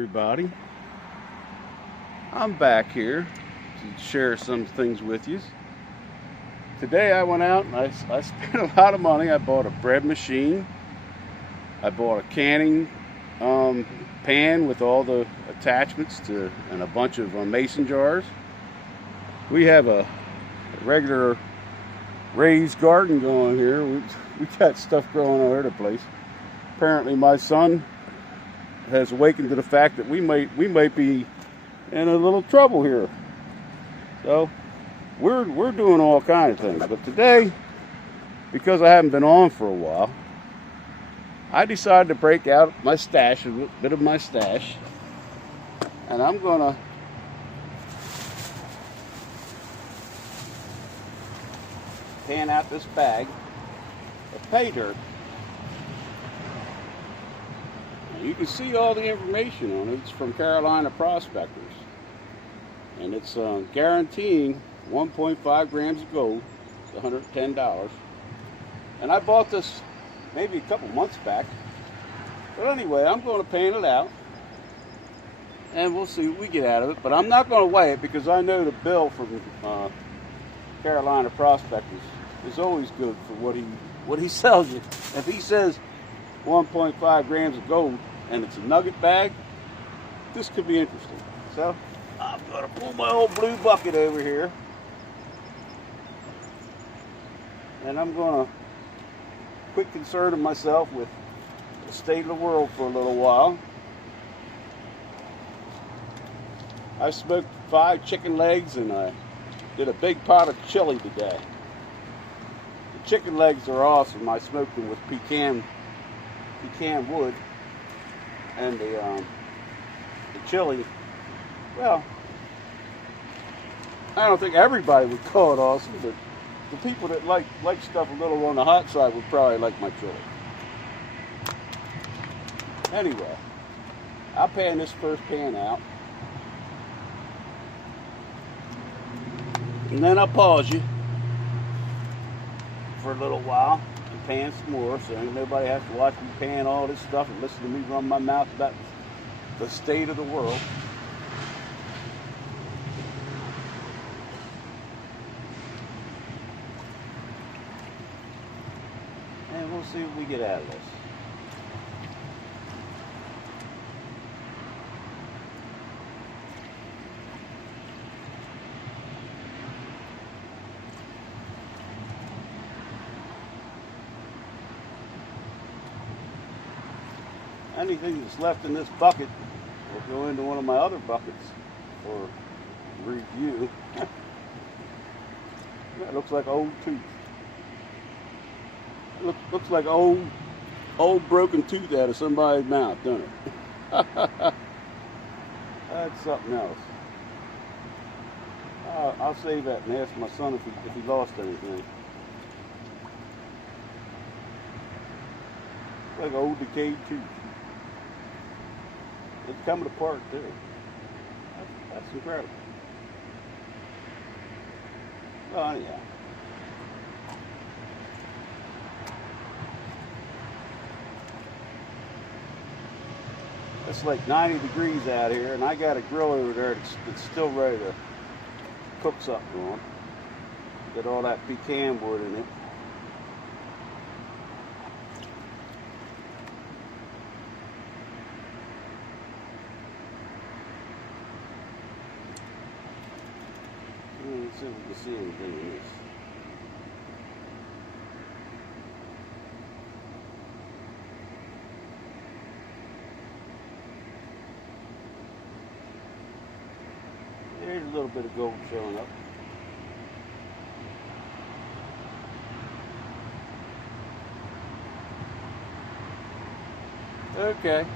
everybody. I'm back here to share some things with you. Today I went out and I spent a lot of money. I bought a bread machine. I bought a canning pan with all the attachments and a bunch of mason jars. We have a regular raised garden going here. We got stuff growing all over the place. Apparently my son has awakened to the fact that we might be in a little trouble here. So we're doing all kinds of things. But today, because I haven't been on for a while, I decided to break out my stash, a bit of my stash, and I'm gonna pan out this bag of pay dirt. You can see all the information on it. It's from Carolina Prospectors, and it's guaranteeing 1.5 grams of gold, $110. And I bought this maybe a couple months back. But anyway, I'm going to pan it out, and we'll see what we get out of it. But I'm not going to weigh it because I know the bill from Carolina Prospectors is always good for what he sells you. If he says 1.5 grams of gold and it's a nugget bag, this could be interesting. So I'm going to pull my old blue bucket over here, and I'm going to quit concerning myself with the state of the world for a little while. I smoked 5 chicken legs and I did a big pot of chili today. The chicken legs are awesome. I smoked them with pecan wood, and the chili, well, I don't think everybody would call it awesome, but the people that like stuff a little on the hot side would probably like my chili. Anyway, I'll pan this first pan out, and then I'll pause you for a little while and pan some more, so ain't nobody has to watch me pan all this stuff and listen to me run my mouth about the state of the world. And we'll see what we get out of this. Anything that's left in this bucket will go into one of my other buckets for review. That looks like old tooth. Looks like old broken tooth out of somebody's mouth, doesn't it? That's something else. I'll save that and ask my son if he lost anything. It's like an old decayed tooth. It's coming apart too. That's incredible. Well, anyhow. It's like 90 degrees out here, and I got a grill over there that's still ready to cook something on. Got all that pecan wood in it. Let's see if we can see anything in this. There's a little bit of gold showing up. Okay.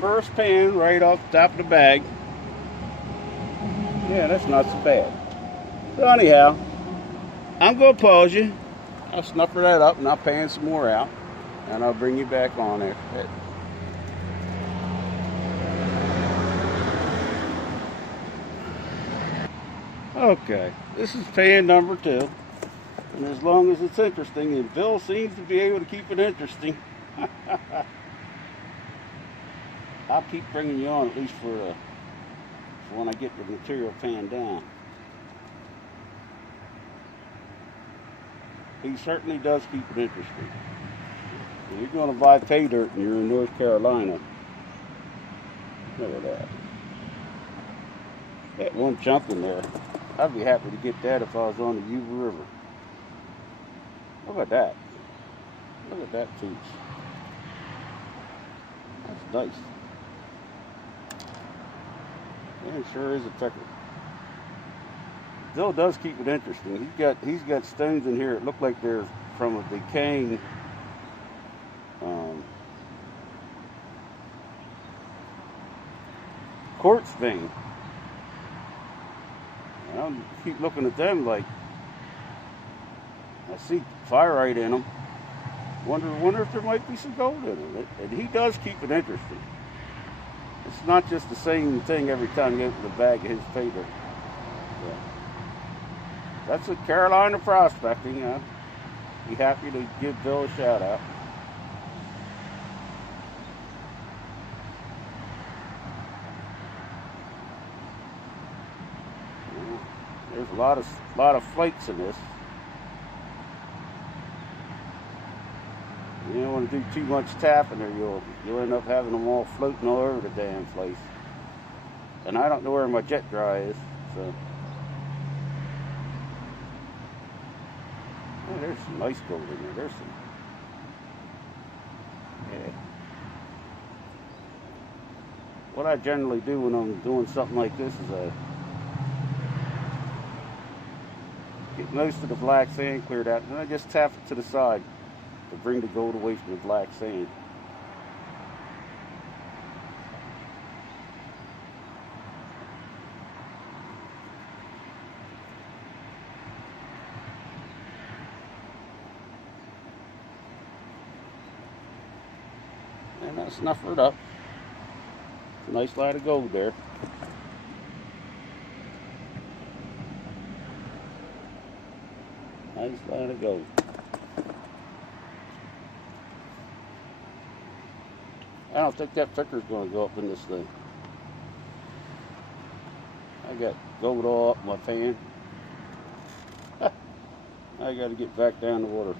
First pan right off the top of the bag. Yeah, that's not so bad. So anyhow, I'm going to pause you. I'll snuffer that up and I'll pan some more out. And I'll bring you back on there. Okay, this is pan number 2. And as long as it's interesting, and Bill seems to be able to keep it interesting. I'll keep bringing you on at least for when I get the material pan down. He certainly does keep it interesting. If you're going to buy pay dirt and you're in North Carolina, look at that. That one chunk in there, I'd be happy to get that if I was on the Yuba River. Look at that. Look at that piece. That's nice. Yeah, it sure is a pecker. Bill does keep it interesting. He's got stones in here that look like they're from a decaying quartz vein. I'll keep looking at them like I see fyrite in them. Wonder if there might be some gold in it. And he does keep it interesting. It's not just the same thing every time you open the bag of his pay dirt. Yeah. That's a Carolina prospecting. I'd be happy to give Bill a shout out. There's a lot of flakes in this. You don't want to do too much tapping or you'll end up having them all floating all over the damn place. And I don't know where my jet dry is, so. Oh, there's some nice gold in there. There's some. Yeah. What I generally do when I'm doing something like this is I get most of the black sand cleared out, and then I just tap it to the side to bring the gold away from the black sand. And I snuffer it up. It's a nice light of gold there. Nice light of gold. I don't think that picker's going to go up in this thing. I got gold all up my pan. I got to get back down the water.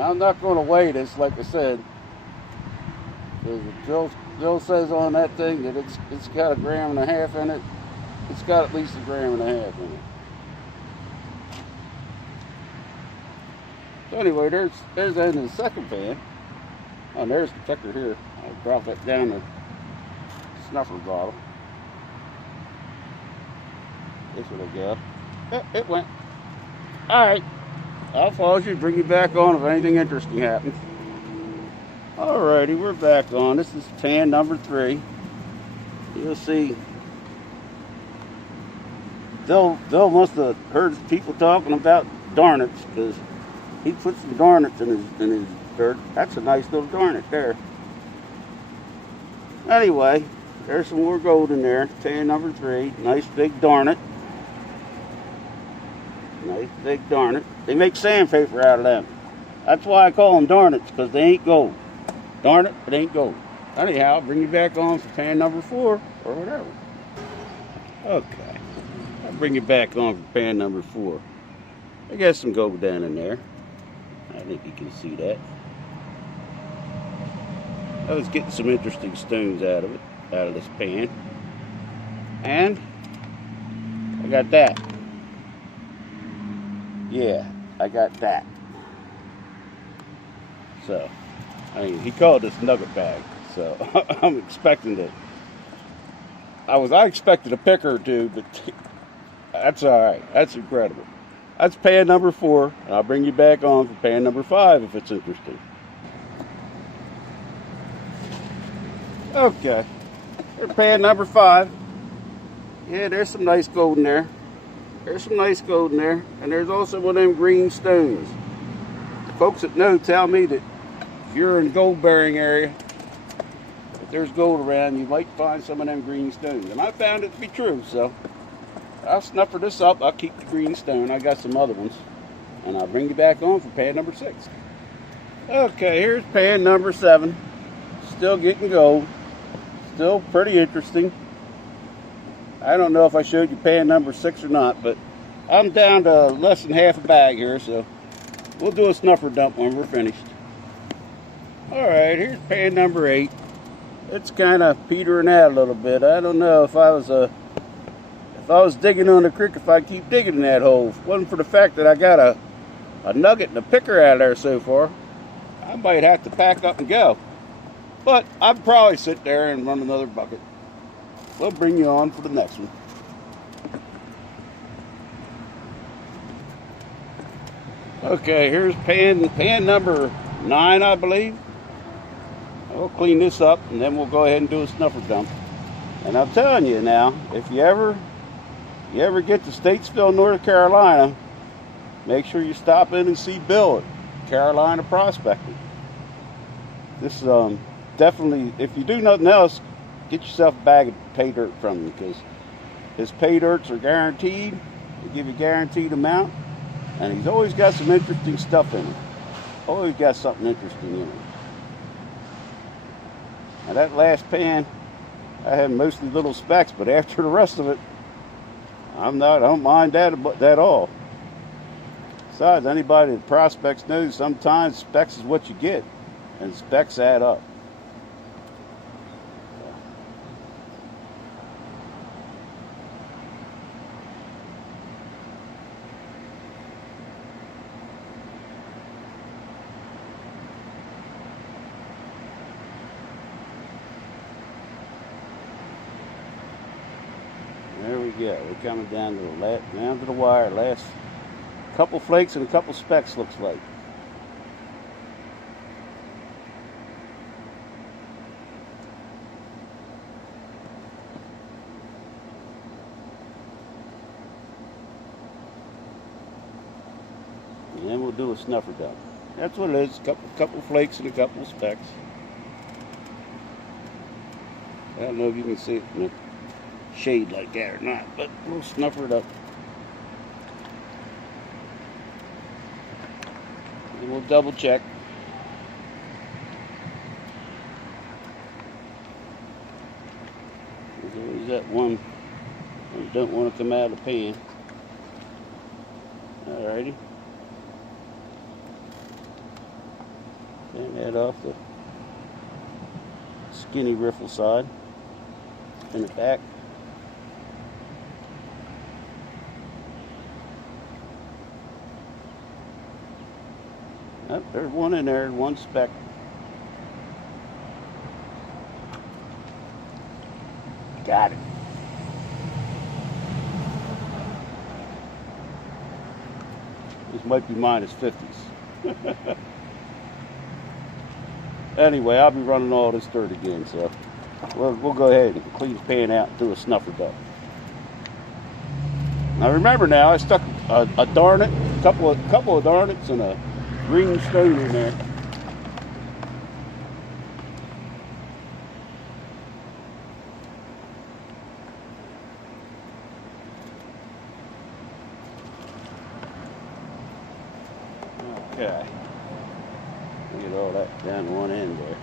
I'm not going to weigh this, like I said, because Joe says on that thing that it's got 1.5 grams in it. It's got at least 1.5 grams in it. So anyway, there's the end of the second pan. Oh, and there's the picker here. I'll drop it down the snuffer bottle. This will go. It went. All right. I'll follow you, bring you back on if anything interesting happens. Alrighty, we're back on. This is pan number 3. You'll see. Bill must have heard people talking about garnets because he puts some garnets in his dirt. That's a nice little garnet there. Anyway, there's some more gold in there. Pan number 3. Nice big garnet. Nice big garnet. They make sandpaper out of them. That's why I call them garnets, because they ain't gold. Darn it, it ain't gold. Anyhow, I'll bring you back on for pan number 4 or whatever. Okay. I'll bring you back on for pan number 4. I got some gold down in there. I think you can see that. I was getting some interesting stones out of it, out of this pan. And I got that. Yeah, I got that. So, I mean, he called this nugget bag, so I'm expecting to. I expected a picker or two, but that's all right. That's incredible. That's pan number 4, and I'll bring you back on for pan number 5 if it's interesting. Okay, there's pan number 5. Yeah, there's some nice gold in there. There's some nice gold in there. And there's also one of them green stones. The folks that know tell me that if you're in gold bearing area, if there's gold around, you might find some of them green stones. And I found it to be true, so I'll snuffer this up. I'll keep the green stone. I got some other ones. And I'll bring you back on for pan number 6. Okay, here's pan number 7. Still getting gold. Still pretty interesting. I don't know if I showed you pan number 6 or not, but I'm down to less than half a bag here, so we'll do a snuffer dump when we're finished. Alright, here's pan number 8. It's kind of petering out a little bit. I don't know if I was digging on the creek, if I keep digging in that hole. If it wasn't for the fact that I got a nugget and a picker out of there so far, I might have to pack up and go. But I'd probably sit there and run another bucket. We'll bring you on for the next one. Okay, here's pan number 9, I believe. We'll clean this up and then we'll go ahead and do a snuffer dump. And I'm telling you now, if you ever get to Statesville, North Carolina, make sure you stop in and see Bill at Carolina Prospecting. This definitely, if you do nothing else, get yourself a bag of pay dirt from him, because his pay dirts are guaranteed. They give you a guaranteed amount, and he's always got some interesting stuff in it. Always got something interesting in it. Now that last pan, I had mostly little specks, but after the rest of it, I don't mind that at all. Besides, anybody that prospects knows sometimes specks is what you get, and specks add up. There we go. We're coming down to the wire. Last couple flakes and a couple specks, looks like. And then we'll do a snuffer dump. That's what it is. Couple flakes and a couple specks. I don't know if you can see it in the shade like that or not, but we'll snuffer it up. And we'll double check. There's always that one that don't want to come out of the pan. Alrighty. Turn that off the skinny riffle side. Spin it back. Oh, there's one in there, one speck. Got it. This might be minus 50s. Anyway, I'll be running all this dirt again, so we'll go ahead and clean the pan out and do a snuffer dump. Now remember, now I stuck a darnet, a couple of darnets, and a green stone in there. Okay. Get all that down to one end there.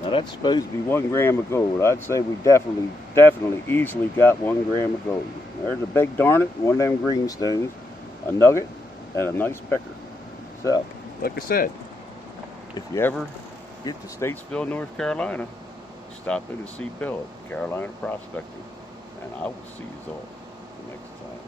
Now that's supposed to be 1 gram of gold. I'd say we definitely easily got 1 gram of gold. There's a big darnet, one of them green stones, a nugget, and a nice picker. So, like I said, if you ever get to Statesville, North Carolina, stop in and see Bill at Carolina Prospecting, and I will see you all the next time.